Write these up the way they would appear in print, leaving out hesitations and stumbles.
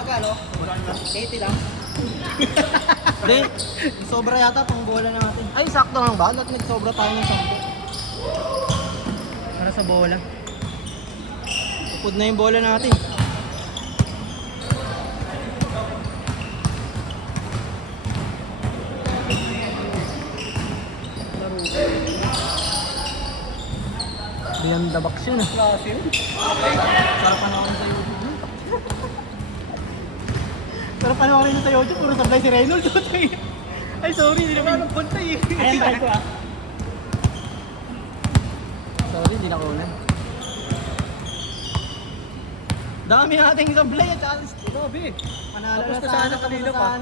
Magkano? 80 lang. Hindi, sobra yata pang bola natin. Ay, sakto lang ba? At nagsobra tayo ng 10. Para sa bola. Upod na yung bola natin. Beyond the box yun. Klase yun. Sarap panoorin sa YouTube. Sarap panoorin sa YouTube. Puro sablay si Reynolds. Ay, sorry. Hindi naman anong puntay eh. Ayan, tayo ko ah. Sorry, hindi nakunan. Dami nating sablay at saka. Grabe. Panalo na sana kanina pa.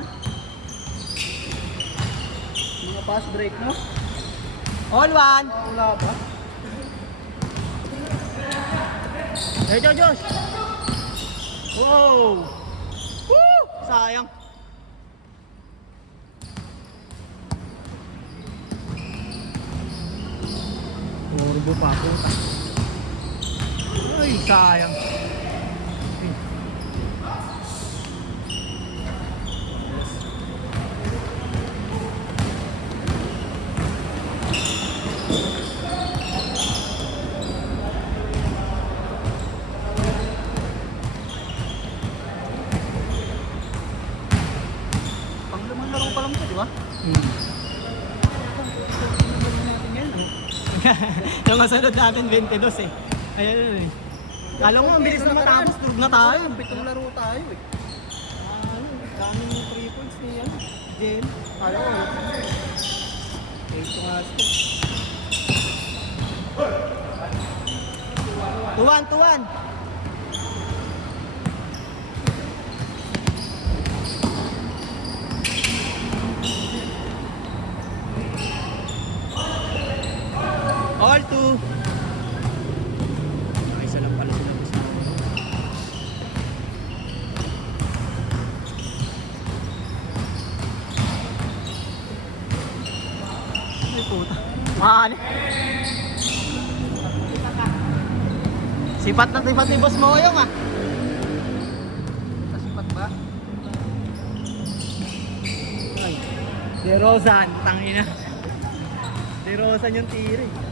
Mga pass break mo. All one. Wala pa. Hey, Josh! Wow! Woo! Sayang. Turbo pa ako. Ay, sayang. Yung masunod natin 22 eh. Ayun eh. Kala mo, ang bilis na matapos. Durog na tayo. Pitong laro tayo eh. Daming 3 points niya. Jen. Kala ko. Ito nga ito. 2-1. All two. Isa lang pala sila. Ay puta. Mahal. Sipat ni Boss Moyong ah. Sipat ba? Ay. De Rozan, tangina. De Rozan yung tiri.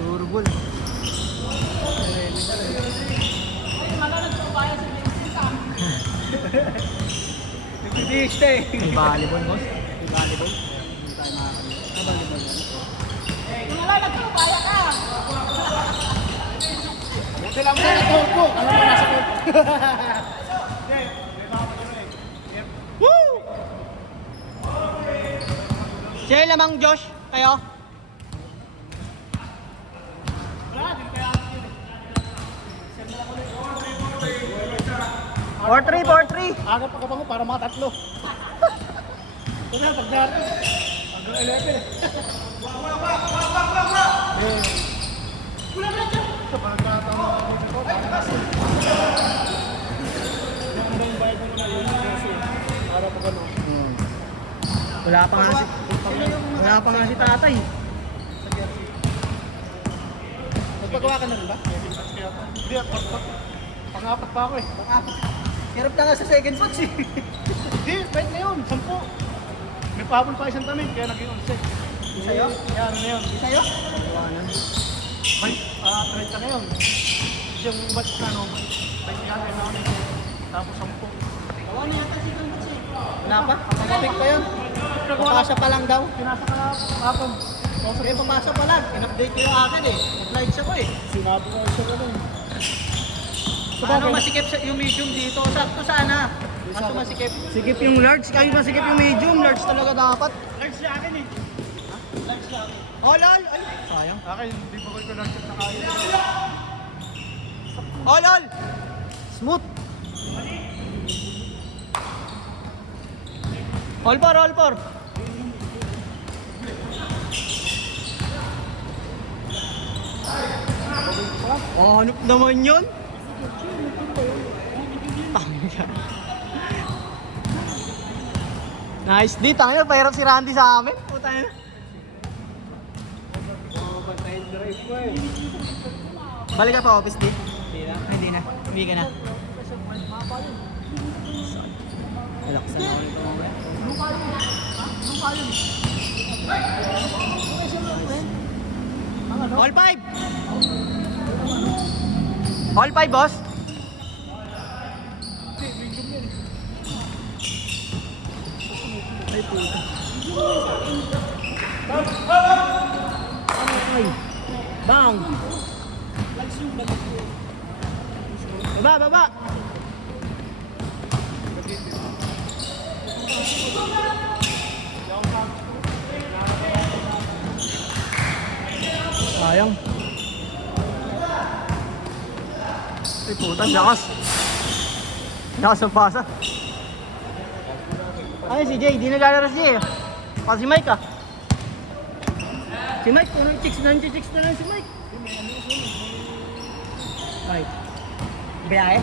Surbol. Nagtidista eh. May volleyball, boss. May volleyball. Hindi tayo makakalimutan. May volleyball. Nagkakubaya ka! Buti lang mo na turbo. Alam mo nasa turbo. Woo! Siya lamang Josh. Kayo? 4-3. Agad pa ka ba para mga tatlo? Ito na, pag-dati. Hanggang 11. Ito, pag-dati. Ang bayad mo na yun. Para pa gano'n. Wala pa nga si tatay. Magpagawa ka na rin ba? Hindi, pang-apat pa ako eh. Pang-apat. Hirap na nga sa second punch eh. Hindi, bait na yun. 10. May pahabol pa isang tamin, kaya naging 11. Isayo? Yan, ano yun? Isayo? Iwanan. May, 30 na yun. Yung batch na, no? 20 yan, na ako nito. Tapos 10. Awa niya yata si Gambats eh. Wala pa? Pag-pick pa yun. Papasa pa lang daw. Pinasa ka hapon. Eh, papasa pa lang. In-update ko yung akin eh. Nag-light siya ko eh. Sinabi ko siya ko lang. Paano masikip yung medium dito? Sakto sana. Kaso masikip. Sikip yung large. Kayo masikip yung medium. Large talaga dapat. Large sa akin eh. Ha? Large sa akin. Oh, lol! Ay, sayang. Akin, hindi pa ko large na kaya. Oh, lol! Smooth. All for. Oh, hanap naman yun. Nice D, tangina, pahirap si Randy sa amin. Puta na. Balik ka pa office din? Hindi na. Uwi ka na. Relax na ako nito mamaya. All 5! All 5, boss? Ay, bang! Baba, baba! Sayang. Ay puta, lakas. Lakas ang pasa. Ay si Jay, di naglalaro si Jay. Pa si Mike ah. Si Mike, kung chicks na lang si Mike. Ay. Biyahe?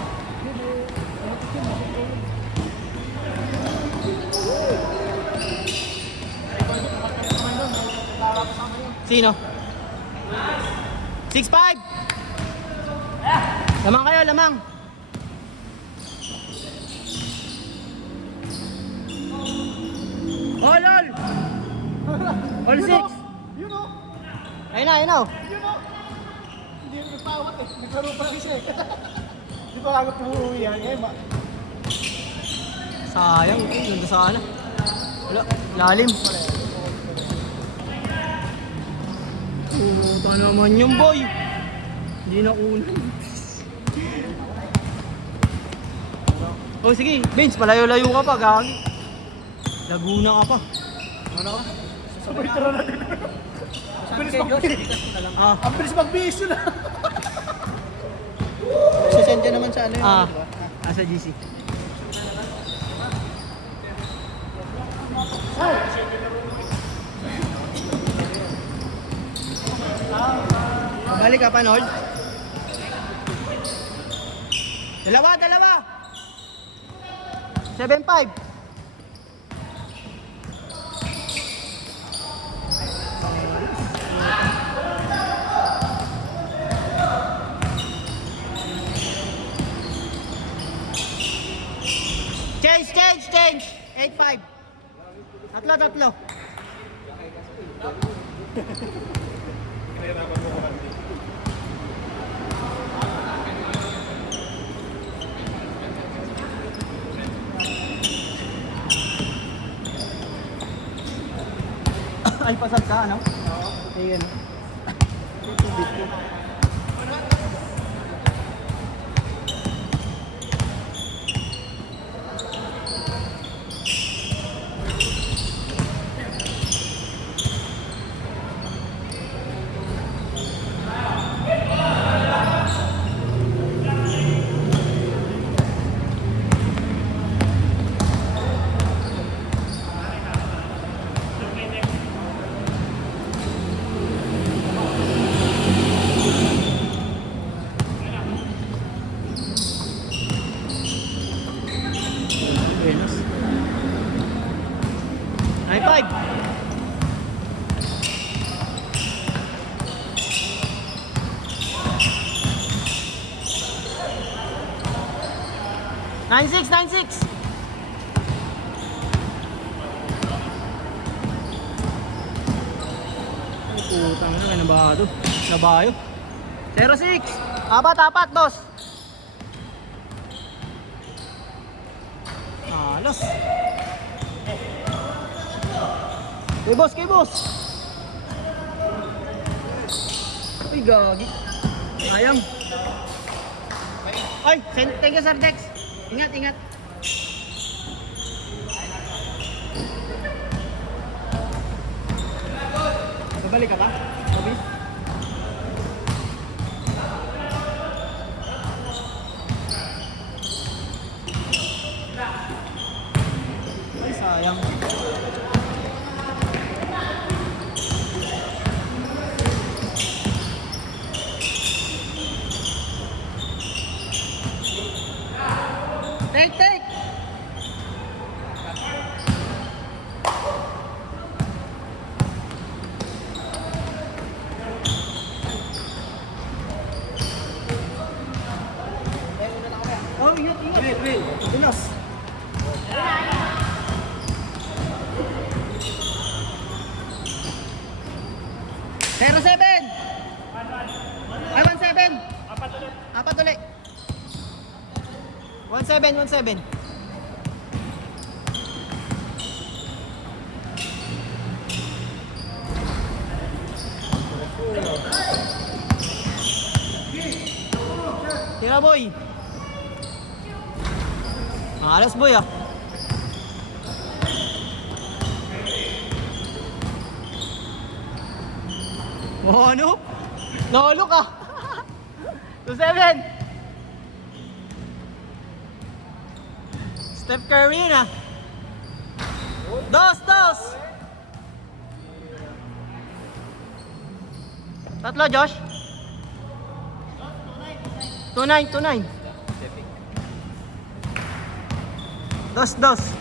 Sino? 6'5". Lamang kayo, lamang. All! All 6. You know? Ayun na, ayun na. You know? Hindi rin nagpawat eh. Naglaro pa lang siya eh. Hindi pa agad umuwi yan. Eh, Sayang, ganda sana. Wala, lalim. Puta naman yung boy. Hindi na ulan. Oh sige, Vince, malayo-layo ka pa, gagi. Laguna ka pa. ano? Sabay tara na din. Bilis mag-bihis. Ang bilis mag-bihis yun ah. Susend ka naman sa ano yun, diba? Sa GC. Balik ka pa, Nord. Dalawa. 7-5. Change. 8-5. Tatlo. Ay, pasag ka, ano? Oo. Ayun. High five! Nine six. Putang na, nabado. Nabayo. 0-6. Apat, boss. Alos. Kay boss. Uy, gagi. Sayang. Ay, thank you, Sir Dex. Ingat. Babalik ka pa? Babis? Ay, sayang. Take! ingat, ingat. Pinos. 0-7. Ay, 1-7. Apat ulit. 1-7. Tira boy. Alas boy ah. Oh, ano? Nahalo ka. 2-7. Steph Curry na. 2-2. Tatlo, Josh. 2-9. 2-2.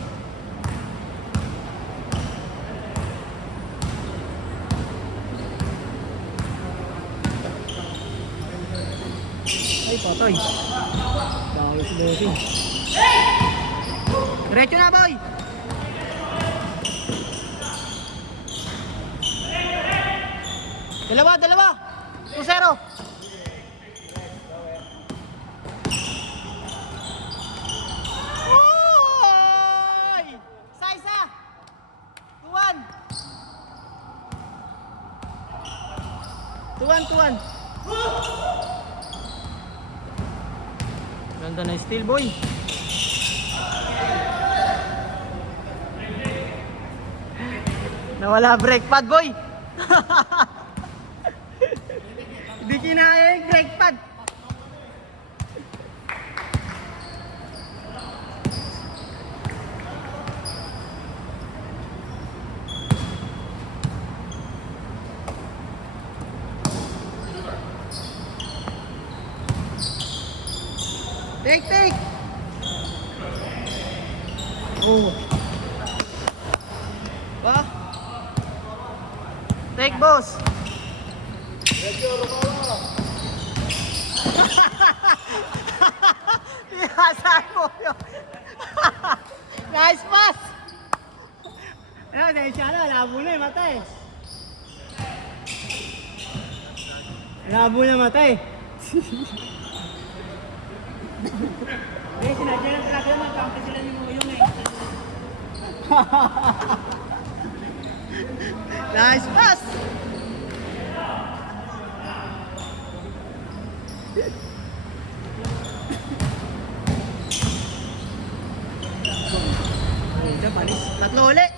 Ay, patay. Dahil si Bossing. Diretso na, boy! Dalawa! 2-0! Oy! Isa! 2-1! 2-1! Ganda na steal, boy. Nawala brake pad, boy. Hindi kinaya yung brake pad. Take! Oh. Ba? Take, boss. Pihasa mo yun. Nice pass! Ayun, dahil siya na, labo na yung mata eh. Labo na yung mata eh. Eh, sinadya ng talaga naman, kampi sila ni Moyong eh. Nice pass! Tatlo ulit!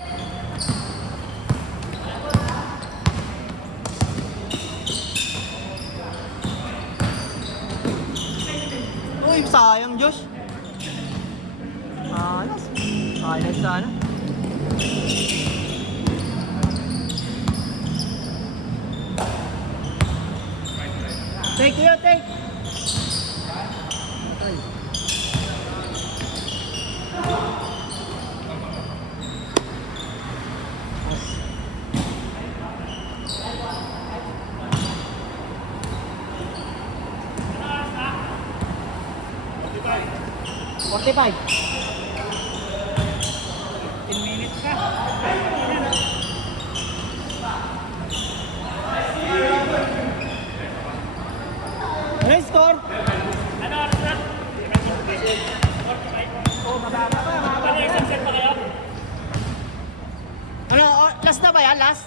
Uy, sayang, Josh. Alas. Highlight sana. Take kuya, take! Forty-five. 10 minutes ka. Ano yung score? Ano, last na ba yan? Last?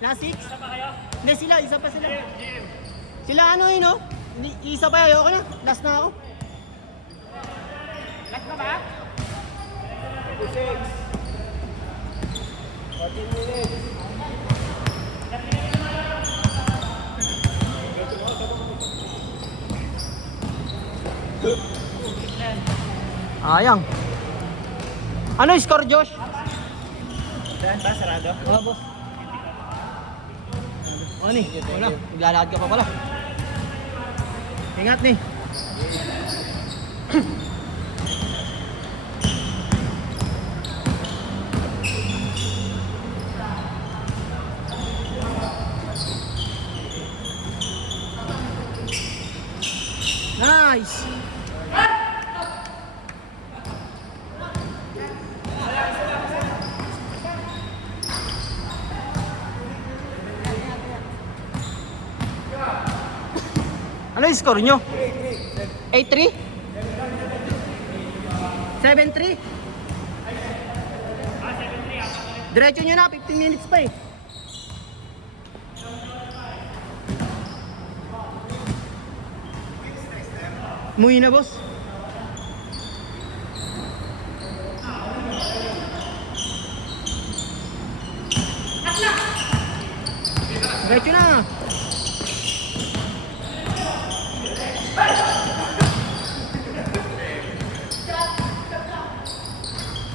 Last 6? Isa pa kayo? Hindi, isa pa sila. Sila ano yun, no? Isa pa, ayoko na. Last na ako. Last na ba? 14 minutes. Ayang. Ano yung score, Josh? Saan ba? Sarado? Oo, boss. Ano eh? Wala. Naglalakad ka pa pala. Ingat ni. Nice! Ano yung score nyo? 8-3? 7-3? Diretso nyo na, 15 minutes pa eh. Muhi na, boss. Diretso na.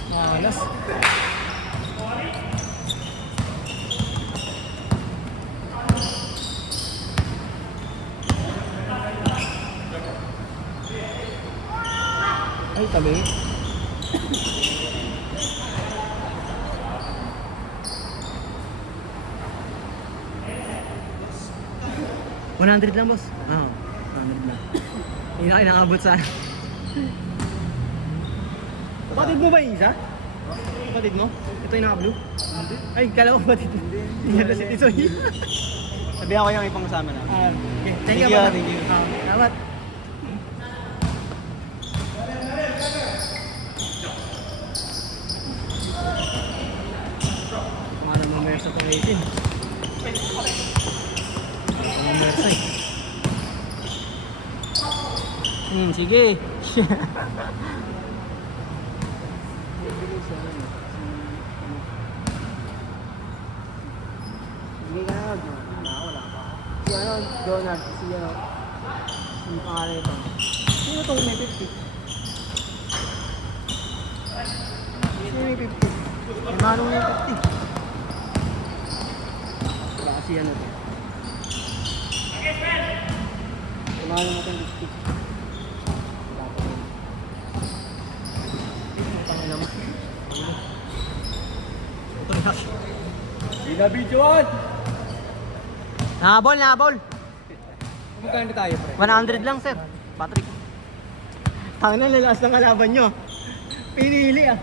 Malas. Ay, tabi. $100 lang, boss. Oo, 100 lang. Hindi na inaabot sana. Kapatid mo ba yung isa? Kapatid mo? Ito yung naka-blue? Ay, kala ko kapatid mo. Hindi na si Tisoy. Sabi ako yung ipang kasama na. Okay, Thank you, Papa. thank you. Salamat. Pangalan mo Mersa itong 18. Pangalan mo Mersa eh. Sige. Hindi ka na, wala pa. Si ano, Donald, si ano, si pangalan ito. Sino itong may 50? Sino may 50? May manong may 50. Baka si ano to. May manong natin 50. Wala pa rin. Tangin naman. Ito na. Binabidyoan! Nahabol. Magkano tayo, pre? 100 lang, sir. Patrick. Tangin na, lalakas ng kalaban nyo. Pinili ah.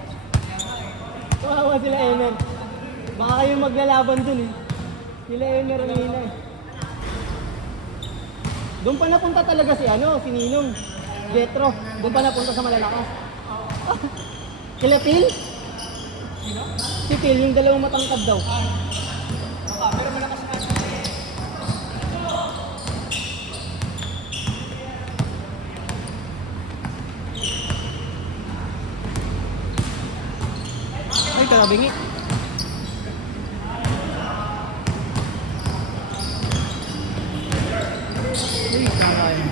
Kawawa sila Ener. Baka kayong maglalaban dun eh. Sila Ener ang hina eh. Doon pa napunta talaga si ano, si Ninong. Jetro. Doon pa napunta sa malalakas. Kila Phil? Si Phil, yung dalawang matangkad daw. Pero malakas na. Ay, kalabingi. Ay, kakain.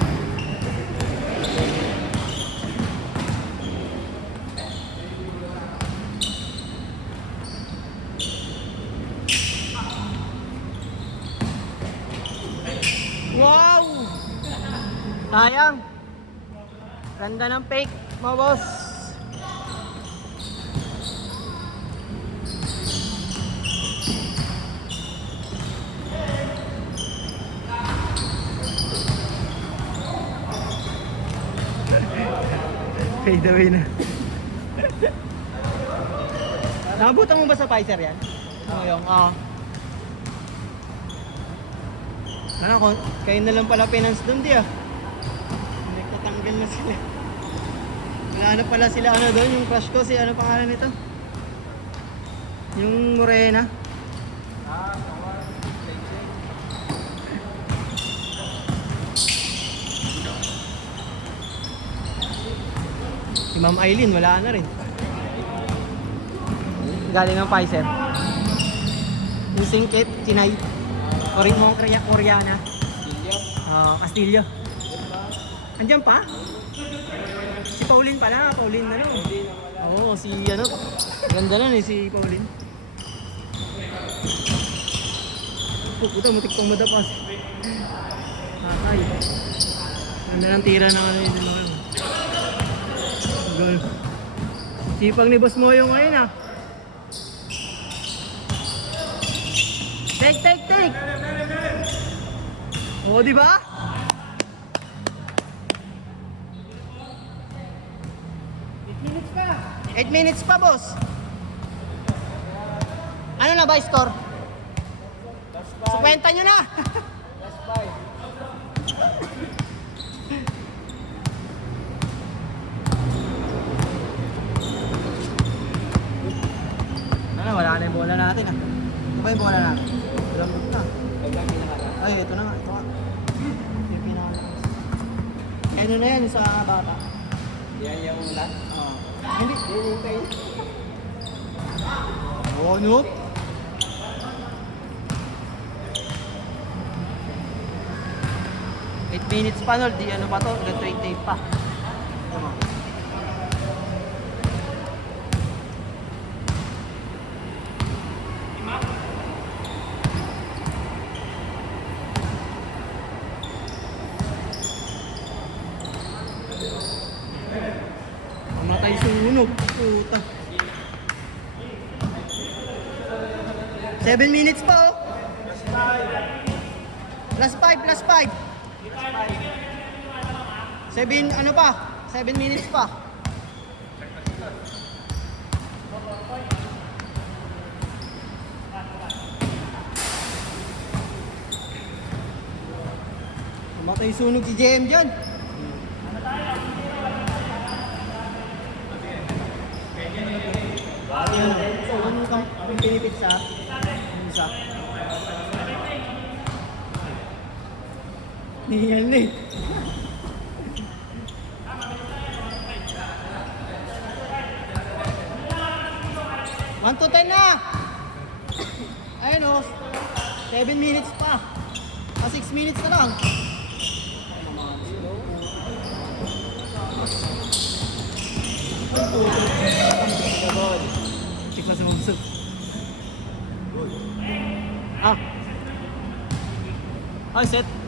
Wow! Sayang. Ganda ng fake mo, boss. Fade away na. Nakabutan mo ba sa Pfizer yan? Oo, yung, ano, kayo na lang pala finance doon, di ah. Nagtatanggal na sila. Wala na pala sila, ano doon, yung crush ko, si ano pangalan nito? Yung Morena. Si Ma'am Aileen, wala na rin. Galing ng Pfizer. Yung Singkit, Chinay. Oring mo Koreana. Castillo. Andiyan pa? Si Pauline pala, Pauline ano? Oo, si ano. Ganda nun eh, si Pauline. Puta, mutik pang madapas. Atay. Ganda ng tira ng ano yun. Goal. Sipag ni Boss Moyo ngayon ah. Take! Oo, di ba? 8 minutes pa, boss. Ano na ba score? So, kwenta nyo na. Wala na yung bola natin ah. Ito ba yung bola natin? Lamot na. Ay, ito na nga. Ito nga. Yung pinakalakas. Ano na yan sa bata? Yan yung ulan. Oo. Hindi. Yun yung kayo. Oh, nope. Eight minutes pa, Nol. Di ano pa to? Hanggang 28 pa. Tama. Mamatay sunog. Puta. 7 minutes pa oh. Plus 5, plus 5. 7, ano pa? 7 minutes pa. Mamatay sunog si JM dyan. Ano kang pinipit sa? Ano sa? Niyan na eh. 1 to 10 na! Ayun o. 7 minutes pa. 6 minutes na lang. Tikla sa mabusog. Ah. Ay, set.